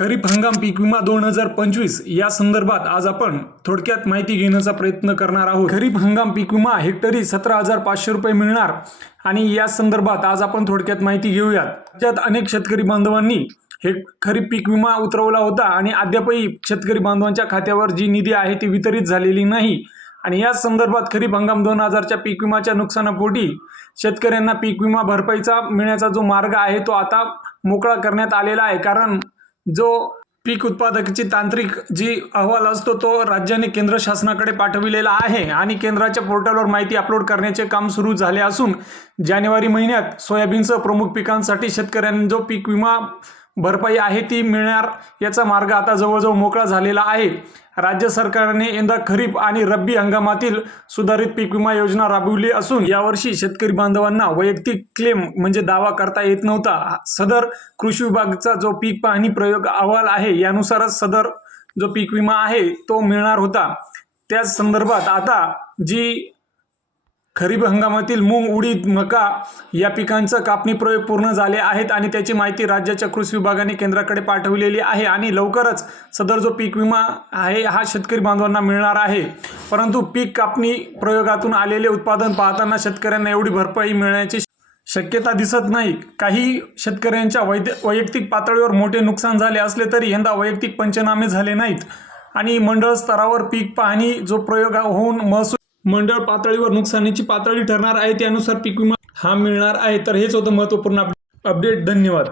खरीप हंगाम पीक विमा 2025 या संदर्भात आज आपण थोडक्यात माहिती घेण्याचा प्रयत्न करणार आहोत। खरीप हंगाम पीक विमा हेक्टरी 17,500 रुपये मिळणार आणि या संदर्भात आज आपण थोडक्यात माहिती घेऊयात। राज्यात अनेक शेतकरी बांधवांनी हे खरीप पीक विमा उतरवला होता आणि अद्यापही शेतकरी बांधवांच्या खात्यावर जी निधी आहे ती वितरित झालेली नाही आणि या संदर्भात खरीप हंगाम 2000च्या पीक विमाच्या नुकसानापोटी शेतकऱ्यांना पीक विमा भरपाईचा मिळण्याचा जो मार्ग आहे तो आता मोकळा करण्यात आलेला आहे। कारण जो पीक उत्पादकाची तांत्रिक जी अहवाल असतो तो राज्याने केंद्र शासनाकडे पाठविलेला आहे आणि केंद्राच्या पोर्टलवर माहिती अपलोड करण्याचे काम सुरू झाले असून जानेवारी महिन्यात सोयाबीनसह प्रमुख पिकांसाठी शेतकऱ्यांना जो पीक विमा भरपाई आहे ती मिळणार याचा मार्ग आता जवळजवळ मोकळा झालेला आहे। राज्य सरकारने यंदा खरीप आणि रब्बी हंगामातील सुधारित पीक विमा योजना राबवली असून यावर्षी शेतकरी बांधवांना वैयक्तिक क्लेम म्हणजे दावा करता येत नव्हता। सदर कृषी विभागाचा जो पीक पाहणी प्रयोग अहवाल आहे यानुसारच सदर जो पीक विमा आहे तो मिळणार होता। त्याच संदर्भात आता जी खरीप हंगामातील मूग, उडीद, मका या पिकांचं कापणी प्रयोग पूर्ण झाले आहेत आणि त्याची माहिती राज्याच्या कृषी विभागाने केंद्राकडे पाठवलेली आहे आणि लवकरच सदर जो पीक विमा आहे हा शेतकरी बांधवांना मिळणार आहे। परंतु पीक कापणी प्रयोगातून आलेले उत्पादन पाहताना शेतकऱ्यांना एवढी भरपाई मिळण्याची शक्यता दिसत नाही। काही शेतकऱ्यांच्या वैयक्तिक पातळीवर मोठे नुकसान झाले असले तरी यंदा वैयक्तिक पंचनामे झाले नाहीत आणि मंडळ स्तरावर पीक पाहणी जो प्रयोग होऊन महसूल मंडळ पातळीवर नुकसानीची पातळी ठरणार आहे त्यानुसार पीक विमा हा मिळणार आहे। तर हेच होतं महत्त्वपूर्ण अपडेट। धन्यवाद।